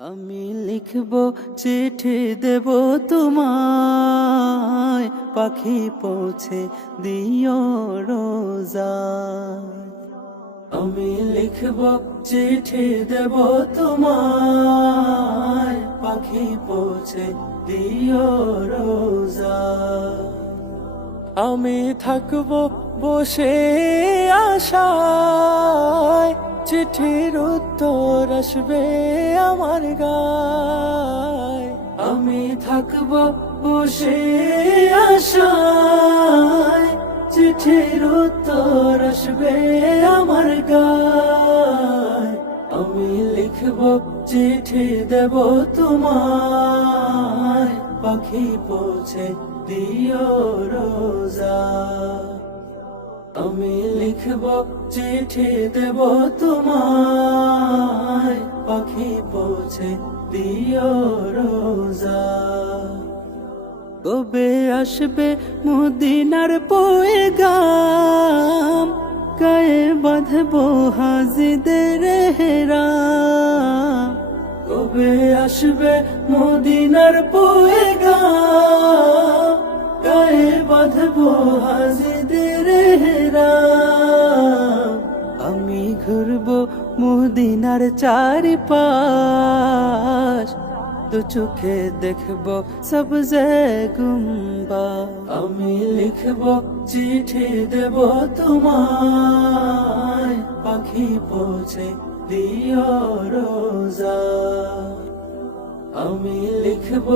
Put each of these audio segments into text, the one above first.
আমি লিখব চিঠি দেব তোমায়, পাখি পৌঁছে দিও রোজায়। আমি লিখব চিঠি দেব তোমায়, পাখি পৌঁছে দিও রোজায়। আমি থাকব বসে আশায়, চিঠির উত্তর আসবে আমার গায়। আমি থাকব বসে আশায়, চিঠির উত্তর আসবে আমার গায়। আমি লিখব চিঠি দেব তোমায়, পাখি পৌঁছে দিও রোজায়। আমি লিখব চিঠি দেব তোমায়, পাখি পৌঁছে দিও রোজায়। কবে আসবে মদিনার পয়গাম, গায়ে বাঁধব হাজিদের হেরাম। কবে আসবে মদিনার পয়গাম, গায়ে বাঁধব হাজিদের হেরাম। আমি ঘুরব মদিনার চারিপাশ, দু চোখে দেখব সবজে গুম্বা। আমি লিখব চিঠি দেব তোমায়, পাখি পৌঁছে দিও রোজায়। আমি লিখব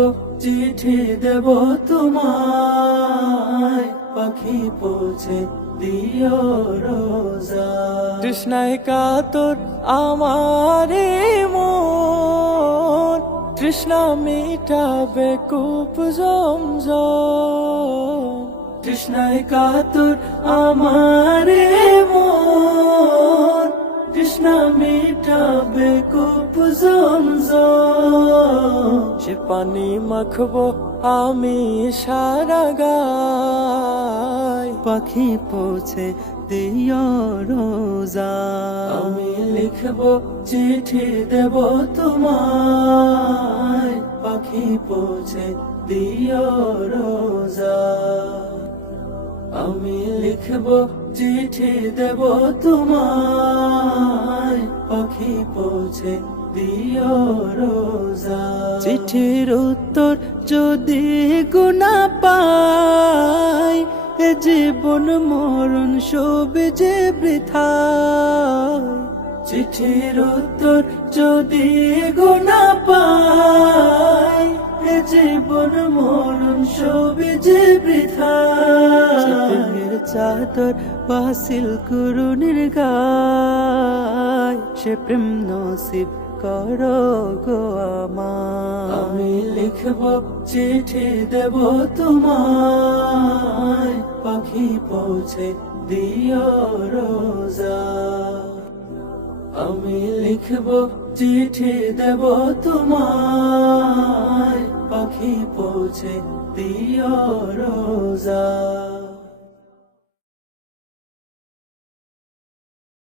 চিঠি দেব তোমায়, পাখি পৌঁছে দিও রোজায়। তৃষ্ণায় কাতর আমার মন, তৃষ্ণা মিটাবে কূপ জমজম। তৃষ্ণায় কাতর আমার মন, তৃষ্ণা মিটাবে কূপ জমজম। সে পানি মাখবো আমি সারা গায়, পাখি পৌঁছে দিও রোজায়। আমি লিখব চিঠি দেব তোমায়, পাখি পৌঁছে দিও রোজায়। আমি লিখব চিঠি দেব তোমায়, পাখি পৌঁছে দিও রোজায়। চিঠির উত্তর যদি গুনা পাই, এ জীবন মরণ সবে যে বৃথা। চিঠির উত্তর যদি গুনা পাই, এ জীবন মরণ সবে যে বৃথা। প্রেমের চাদর বাসিল করুণের গায়, সে প্রেম নসিব করো গো আমার। আমি লিখব চিঠি দেব তোমায়, পাখি পৌঁছে দিও রোজায়। আমি লিখব চিঠি দেব তোমায়, পাখি পৌঁছে দিও রোজায়।